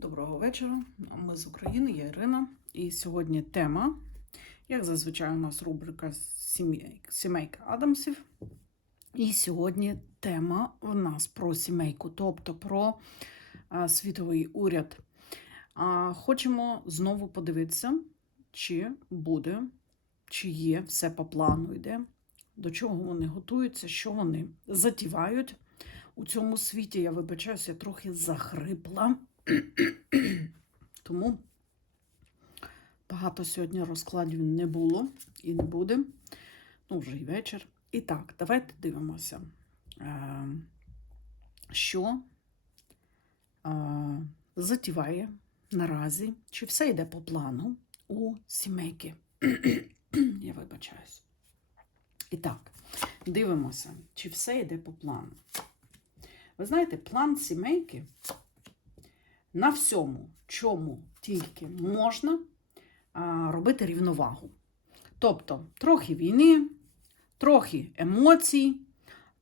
Доброго вечора. Ми з України, я Ірина. І сьогодні тема, як зазвичай, у нас рубрика Сімейка Адамсів. І сьогодні тема в нас про сімейку, тобто про світовий уряд. Хочемо знову подивитися, чи буде, чи є все по плану йде, до чого вони готуються, що вони затівають. У цьому світі я вибачаюся, я трохи захрипла. Тому багато сьогодні розкладів не було і не буде. Ну, вже і вечір. І так, давайте дивимося, е, що е, затіває наразі, чи все йде по плану у сімейки. Я вибачаюсь. І так, дивимося, чи все йде по плану. Ви знаєте, план сімейки на всьому, чому тільки можна робити рівновагу. Тобто трохи війни, трохи емоцій,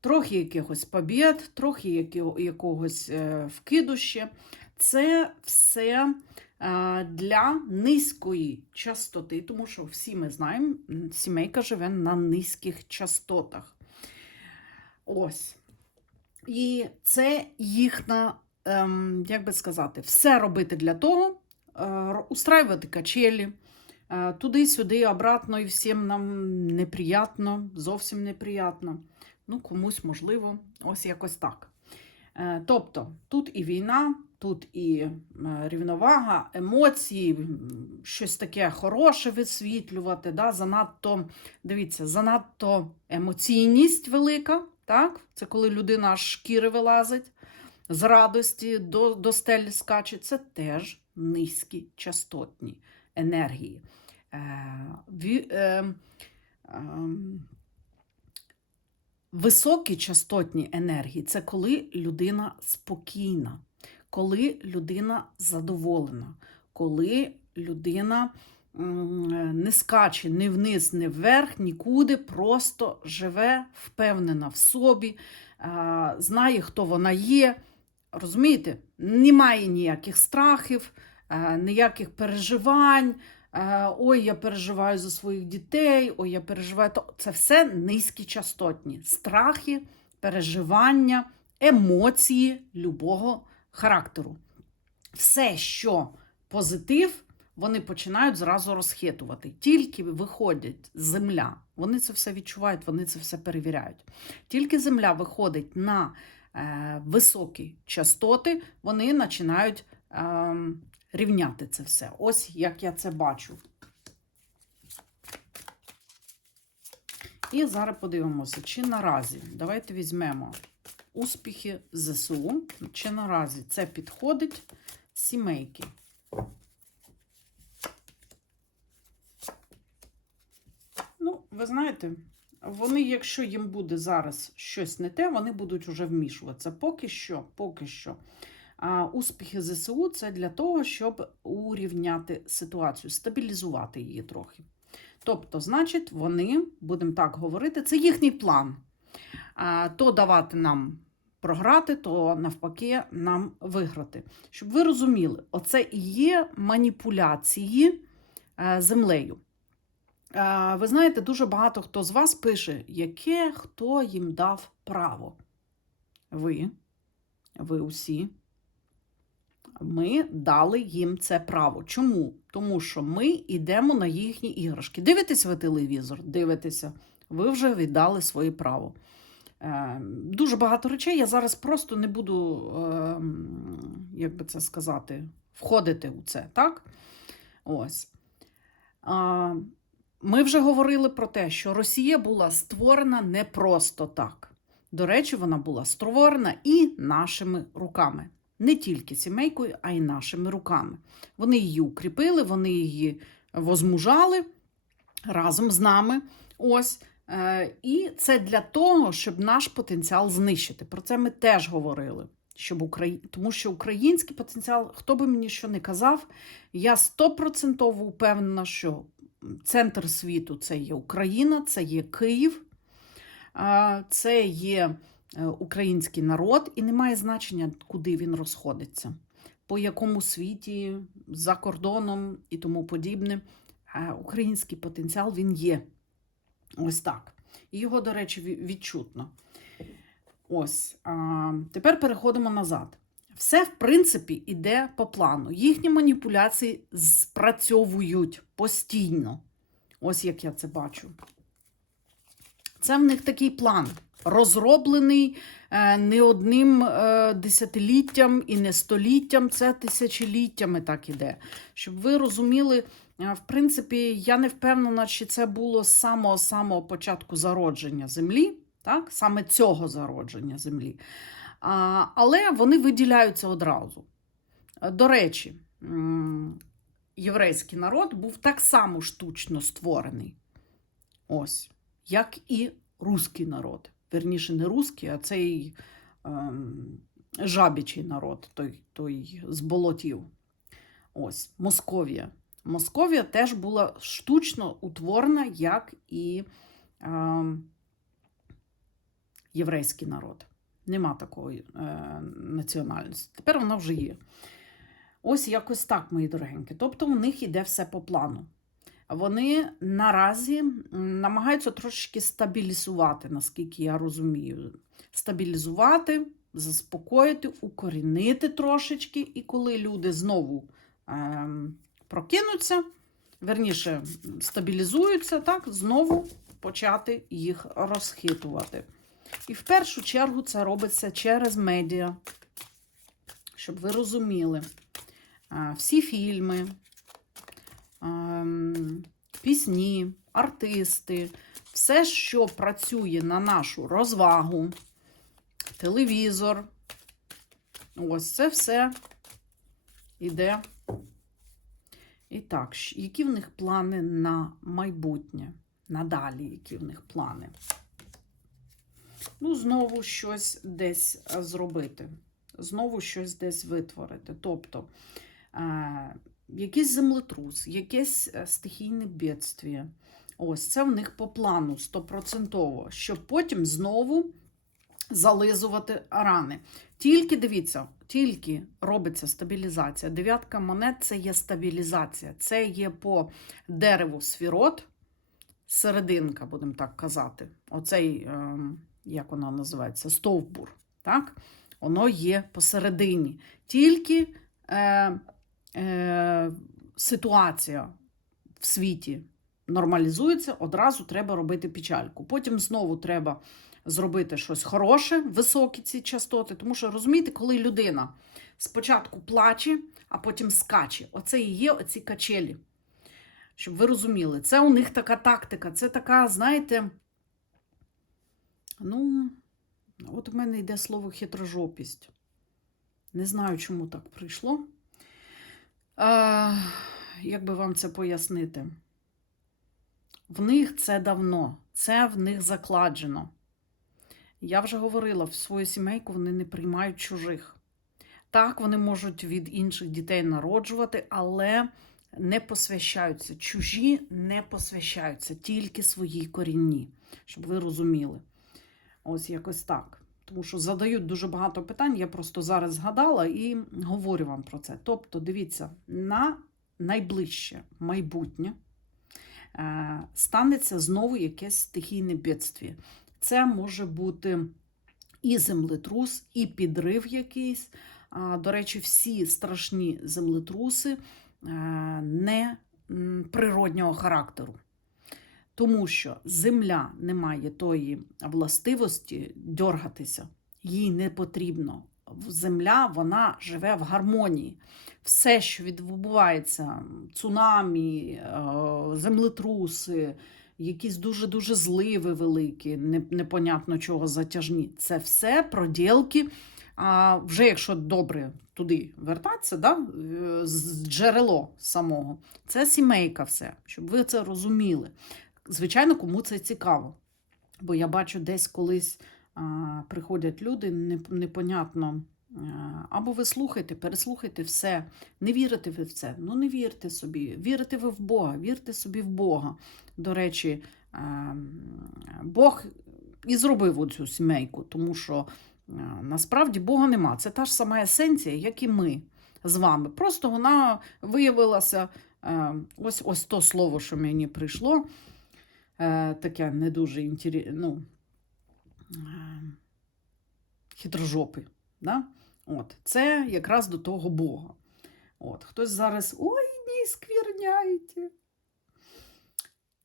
трохи якихось побід, трохи якогось е, вкидуща. Це все е, для низької частоти, тому що всі ми знаємо, сімейка живе на низьких частотах. Ось. І це їхня, ем, як би сказати, все робити для того, е, устраювати качелі, е, туди-сюди, обратно, і всім нам неприятно, зовсім неприятно. Ну, комусь можливо, ось якось так. Е, тобто, тут і війна, тут і е, рівновага, емоції, щось таке хороше висвітлювати. Да? Занадто, дивіться, занадто емоційність велика. Так? Це коли людина шкіри вилазить з радості до, до стелі скаче. Це теж низькі частотні енергії. Е, ві, е, ем, Високі частотні енергії це коли людина спокійна, коли людина задоволена, коли людина не скаче ні вниз, ні вверх, нікуди, просто живе, впевнена в собі, знає, хто вона є. Розумієте, немає ніяких страхів, ніяких переживань. Е, Ой, я переживаю за своїх дітей, ой, я переживаю. Це все низькі частотні страхи, переживання, емоції любого характеру. Все, що позитив, вони починають зразу розхитувати. Тільки виходять земля, вони це все відчувають, вони це все перевіряють. Тільки земля виходить на е, високі частоти, вони починають. Е, рівняти це все. Ось як я це бачу. І зараз подивимося, чи наразі, давайте візьмемо успіхи ЗСУ, чи наразі це підходить сімейки. Ну, ви знаєте, вони, якщо їм буде зараз щось не те, вони будуть вже вмішуватися. Поки що, поки що. А успіхи ЗСУ це для того, щоб урівняти ситуацію, стабілізувати її трохи. Тобто, значить, вони, будемо так говорити, це їхній план. А, то давати нам програти, то навпаки нам виграти. Щоб ви розуміли, оце і є маніпуляції е, землею. Е, Ви знаєте, дуже багато хто з вас пише, яке хто їм дав право. Ви, ви усі ми дали їм це право. Чому? Тому що ми йдемо на їхні іграшки. Дивитесь ви телевізор, дивитеся, ви вже віддали своє право. Е, дуже багато речей. Я зараз просто не буду, е, як би це сказати, входити у це, так? Ось. Ми вже говорили про те, що Росія була створена не просто так. До речі, вона була створена і нашими руками не тільки сімейкою, а й нашими руками. Вони її укріпили, вони її возмужали разом з нами. Ось. Е, І це для того, щоб наш потенціал знищити. Про це ми теж говорили. Щоб Украї... Тому що український потенціал, хто би мені що не казав, я стопроцентово впевнена, що центр світу це є Україна, це є Київ, це є е, український народ, і немає значення, куди він розходиться. по якому світі, за кордоном і тому подібне. Український потенціал він є. Ось так. І його, до речі, відчутно. Ось. Тепер переходимо назад. Все, в принципі, іде по плану. Їхні маніпуляції спрацьовують постійно. Ось як я це бачу. Це в них такий план, розроблений е, не одним е, десятиліттям і не століттям, це тисячоліттями так іде. Щоб ви розуміли, е, в принципі, я не впевнена, чи це було з самого самого початку зародження Землі, так? саме цього зародження Землі. Але вони виділяються одразу. Е, До речі, єврейський народ був так само штучно створений. Ось, як і руський народ. Верніше, не руський, а цей ем, жабічий народ, той, той з болотів. Ось, Московія. Московія теж була штучно утворена, як і ем, єврейський народ. Нема такої е, національності. Тепер вона вже є. Ось якось так, мої дорогенькі. Тобто у них іде все по плану. Вони наразі намагаються трошечки стабілізувати, наскільки я розумію. Стабілізувати, заспокоїти, укорінити трошечки. І коли люди знову ем, прокинуться, верніше стабілізуються, так, знову почати їх розхитувати. І в першу чергу це робиться через медіа, щоб ви розуміли. Всі фільми, пісні, артисти, все, що працює на нашу розвагу, телевізор. Ось це все іде. І так, які в них плани на майбутнє? Надалі, які в них плани? Ну, знову щось десь е, зробити. Знову щось десь витворити. Тобто, е, якийсь землетрус, якесь е, стихійне бідствіє. Ось це в них по плану стопроцентово, щоб потім знову зализувати рани. Тільки дивіться, тільки робиться стабілізація. Дев'ятка монет це є стабілізація. Це є по дереву сфірот, серединка, будемо так казати. Оцей, е, як вона називається, стовбур. Так? Воно є посередині. Тільки е, е, ситуація в світі нормалізується, одразу треба робити печальку. Потім знову треба зробити щось хороше, високі ці частоти. Тому що розумієте, коли людина спочатку плаче, а потім скаче. Оце і є оці качелі. Щоб ви розуміли, це у них така тактика, це така, знаєте, ну, от у мене йде слово хитрожопість. Не знаю, чому так прийшло. А, як би вам це пояснити? В них це давно, це в них закладжено. Я вже говорила, в свою сімейку вони не приймають чужих. Так, вони можуть від інших дітей народжувати, але не посвящаються. Чужі не посвящаються, тільки свої корінні, щоб ви розуміли. Ось якось так. Тому що задають дуже багато питань, я просто зараз згадала і говорю вам про це. Тобто, дивіться, на найближче майбутнє е, станеться знову якесь стихійне бідстві. Це може бути і землетрус, і підрив якийсь. До речі, всі страшні землетруси е, не природнього характеру. Тому що земля не має тої властивості дьоргатися, їй не потрібно. Земля вона живе в гармонії. Все, що відбувається, цунамі, е, землетруси, якісь дуже-дуже зливи великі, непонятно чого затяжні. Це все проділки. А вже якщо добре туди вертатися, да, е, з джерело самого, це сімейка все, щоб ви це розуміли. Звичайно, кому це цікаво. Бо я бачу, десь колись а, приходять люди, непонятно. Або ви слухайте, переслухайте все, не вірите ви в це. Ну не вірте собі, вірите ви в Бога, вірте собі в Бога. До речі, Бог і зробив оцю сімейку, тому що насправді Бога нема. Це та ж сама есенція, як і ми. з вами. Просто вона виявилася ось ось то слово, що мені прийшло. Е, таке не дуже інтері... ну, е, хитрожопий. Да? От, це якраз до того Бога. От, хтось зараз ой, не сквірняйте.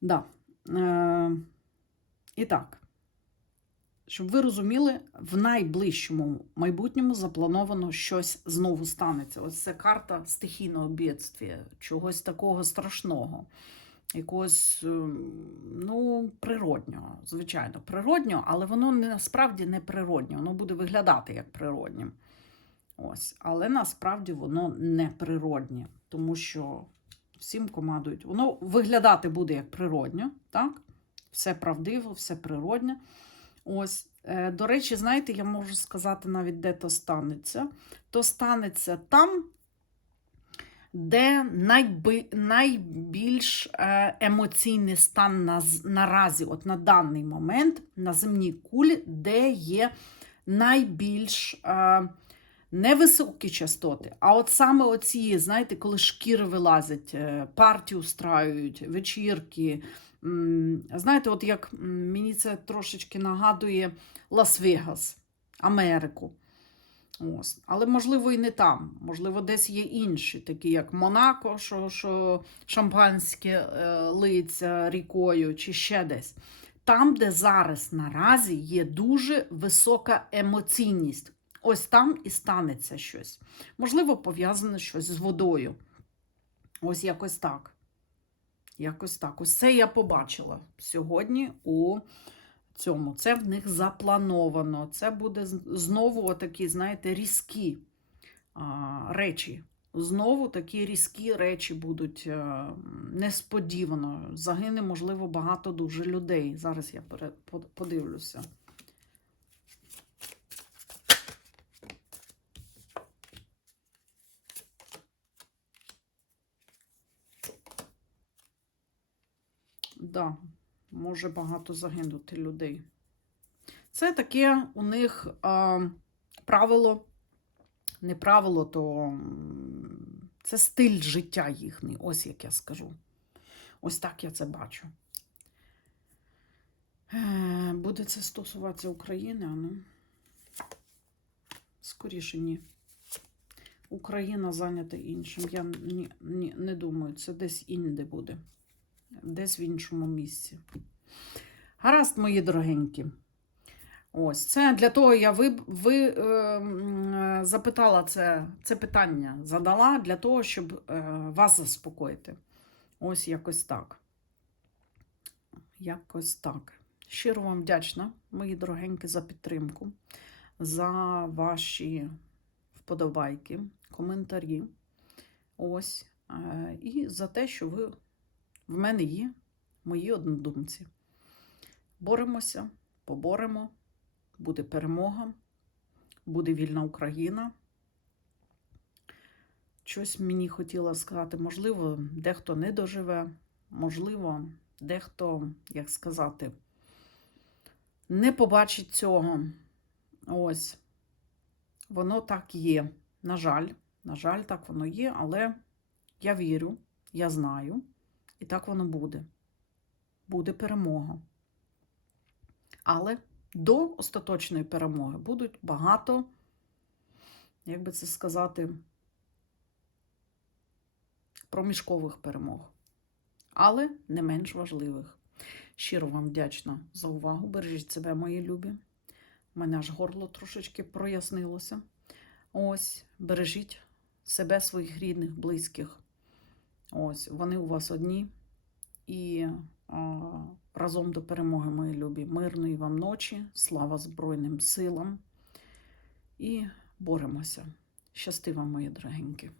Да. Е, і так, щоб ви розуміли, в найближчому майбутньому заплановано щось знову станеться. Ось це карта стихійного бідствія, чогось такого страшного, якогось ем, ну, природнього, звичайно, природнього, але воно не, насправді не природнє, воно буде виглядати як природнє. Ось, але насправді воно не природнє, тому що всім командують. Воно виглядати буде як природньо, так? Все правдиво, все природне. Ось, е, до речі, знаєте, я можу сказати навіть, де то станеться. То станеться там, де найбільш е, емоційний стан на, наразі, от на даний момент, на земній кулі, де є найбільш. Е, не частоти, а от саме оці, знаєте, коли шкіри вилазять, е, партії устраюють, вечірки. Знаєте, от як мені це трошечки нагадує Лас-Вегас, Америку. Ось. Але, можливо, і не там. Можливо, десь є інші, такі як Монако, що що шампанське е, лиється рікою, чи ще десь. Там, де зараз наразі є дуже висока емоційність. Ось там і станеться щось. Можливо, пов'язане щось з водою. Ось якось так. Якось так. Ось це я побачила сьогодні у цьому. Це в них заплановано. Це буде знову такі, знаєте, різкі а, речі. Знову такі різкі речі будуть а, несподівано. Загине, можливо, багато дуже людей. Зараз я подивлюся. да, може багато загинути людей. Це таке у них а, правило, не правило, то це стиль життя їхній, ось як я скажу. Ось так я це бачу. Е, буде це стосуватися України, а ну, скоріше ні. Україна зайнята іншим. Я ні, ні, не думаю, це десь інде буде десь в іншому місці. Гаразд, мої дорогенькі. Ось, це для того я ви, ви е, запитала це це питання, задала для того, щоб е, вас заспокоїти. Ось якось так. Якось так. Щиро вам вдячна, мої дорогенькі, за підтримку, за ваші вподобайки, коментарі. Ось. Е, і за те, що ви в мене є мої однодумці. Боремося, поборемо, буде перемога, буде вільна Україна. Щось мені хотіла сказати, можливо, дехто не доживе, можливо, дехто, як сказати, не побачить цього. Ось, воно так є. На жаль, на жаль, так воно є, але я вірю, я знаю. І так воно буде. Буде перемога. Але до остаточної перемоги будуть багато, як би це сказати, проміжкових перемог. Але не менш важливих. Щиро вам вдячна за увагу. Бережіть себе, мої любі. У мене аж горло трошечки прояснилося. Ось, бережіть себе, своїх рідних, близьких. Ось, вони у вас одні. І а, разом до перемоги, мої любі. Мирної вам ночі, слава Збройним силам. І боремося. Щасти вам, мої дорогенькі.